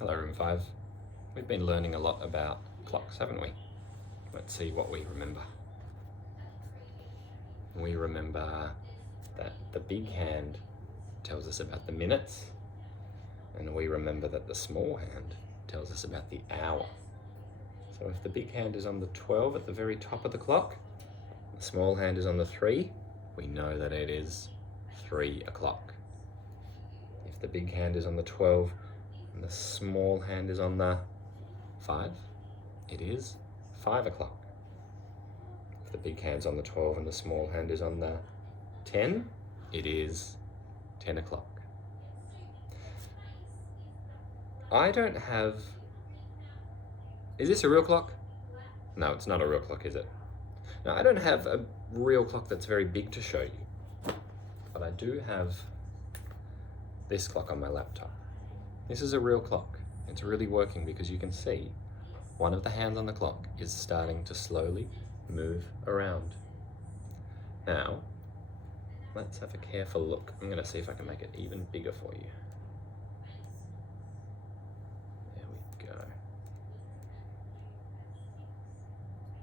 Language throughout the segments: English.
Hello, Room 5. We've been learning a lot about clocks, haven't we? Let's see what we remember. We remember that the big hand tells us about the minutes, and we remember that the small hand tells us about the hour. So if the big hand is on the 12 at the very top of the clock, the small hand is on the 3, we know that it is 3 o'clock. If the big hand is on the 12 and the small hand is on the 5, it is 5 o'clock. If the big hand's on the 12 and the small hand is on the 10, it is 10 o'clock. I don't have... Is this a real clock? No, it's not a real clock, is it? No, I don't have a real clock that's very big to show you, but I do have this clock on my laptop. This is a real clock. It's really working because you can see one of the hands on the clock is starting to slowly move around. Now, let's have a careful look. I'm going to see if I can make it even bigger for you. There we go.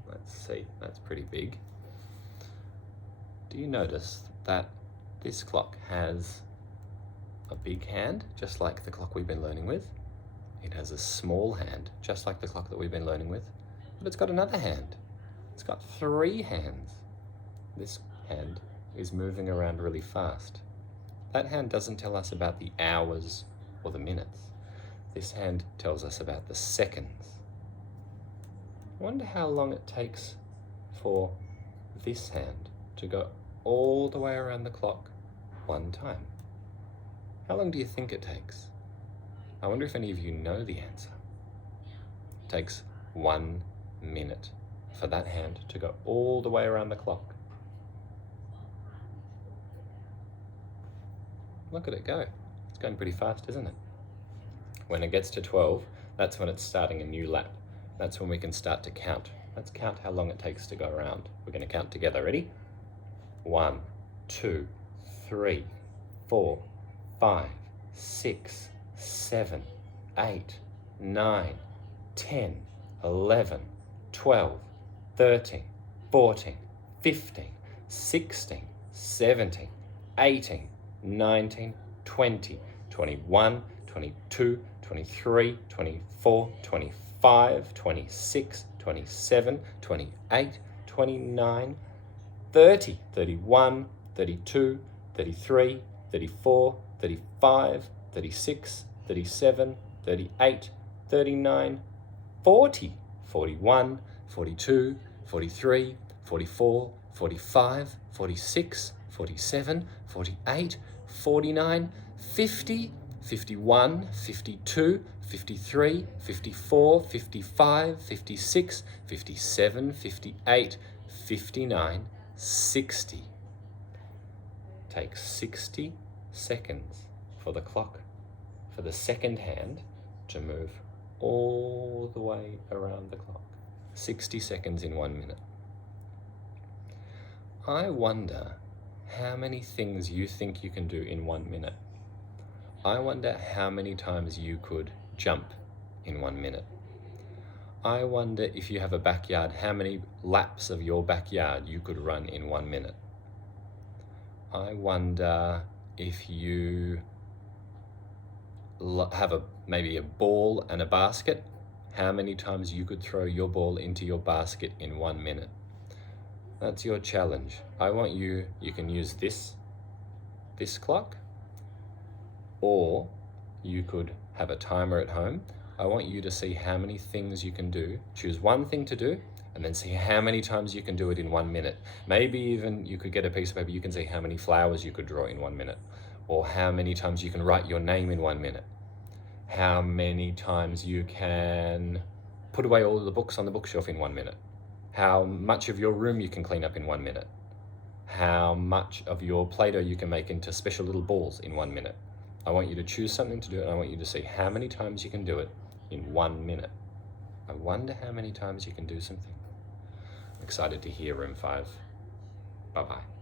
Let's see, that's pretty big. Do you notice that this clock has a big hand, just like the clock we've been learning with? It has a small hand, just like the clock that we've been learning with, but it's got another hand. It's got 3 hands. This hand is moving around really fast. That hand doesn't tell us about the hours or the minutes. This hand tells us about the seconds. I wonder how long it takes for this hand to go all the way around the clock one time. How long do you think it takes? I wonder if any of you know the answer. It takes 1 minute for that hand to go all the way around the clock. Look at it go. It's going pretty fast, isn't it? When it gets to 12, that's when it's starting a new lap. That's when we can start to count. Let's count how long it takes to go around. We're going to count together. Ready? 1, 2, 3, 4, 5, 6, 7, 8, 9, 10, 11, 12, 13, 14, 15, 16, 17, 18, 19, 20, 21, 22, 23, 24, 25, 26, 27, 28, 29, 30, 31, 32, 33, 34, 35, 36, 37, 38, 39, 40, 41, 42, 43, 44, 45, 46, 47, 48, 49, 50, 51, 52, 53, 54, 55, 56, 57, 58, 59, 60. Takes 60 seconds for the clock, for the second hand to move all the way around the clock. 60 seconds in 1 minute. I wonder how many things you think you can do in 1 minute. I wonder how many times you could jump in 1 minute. I wonder if you have a backyard, how many laps of your backyard you could run in 1 minute. I wonder if you have maybe a ball and a basket, how many times you could throw your ball into your basket in 1 minute. That's your challenge. I want you can use this clock, or you could have a timer at home. I want you to see how many things you can do. Choose one thing to do, and then see how many times you can do it in 1 minute. Maybe even you could get a piece of paper, you can see how many flowers you could draw in 1 minute, or how many times you can write your name in 1 minute, how many times you can put away all of the books on the bookshelf in 1 minute, how much of your room you can clean up in 1 minute, how much of your Play-Doh you can make into special little balls in 1 minute. I want you to choose something to do, and I want you to see how many times you can do it in 1 minute. I wonder how many times you can do something. I'm excited to hear Room 5. Bye-bye.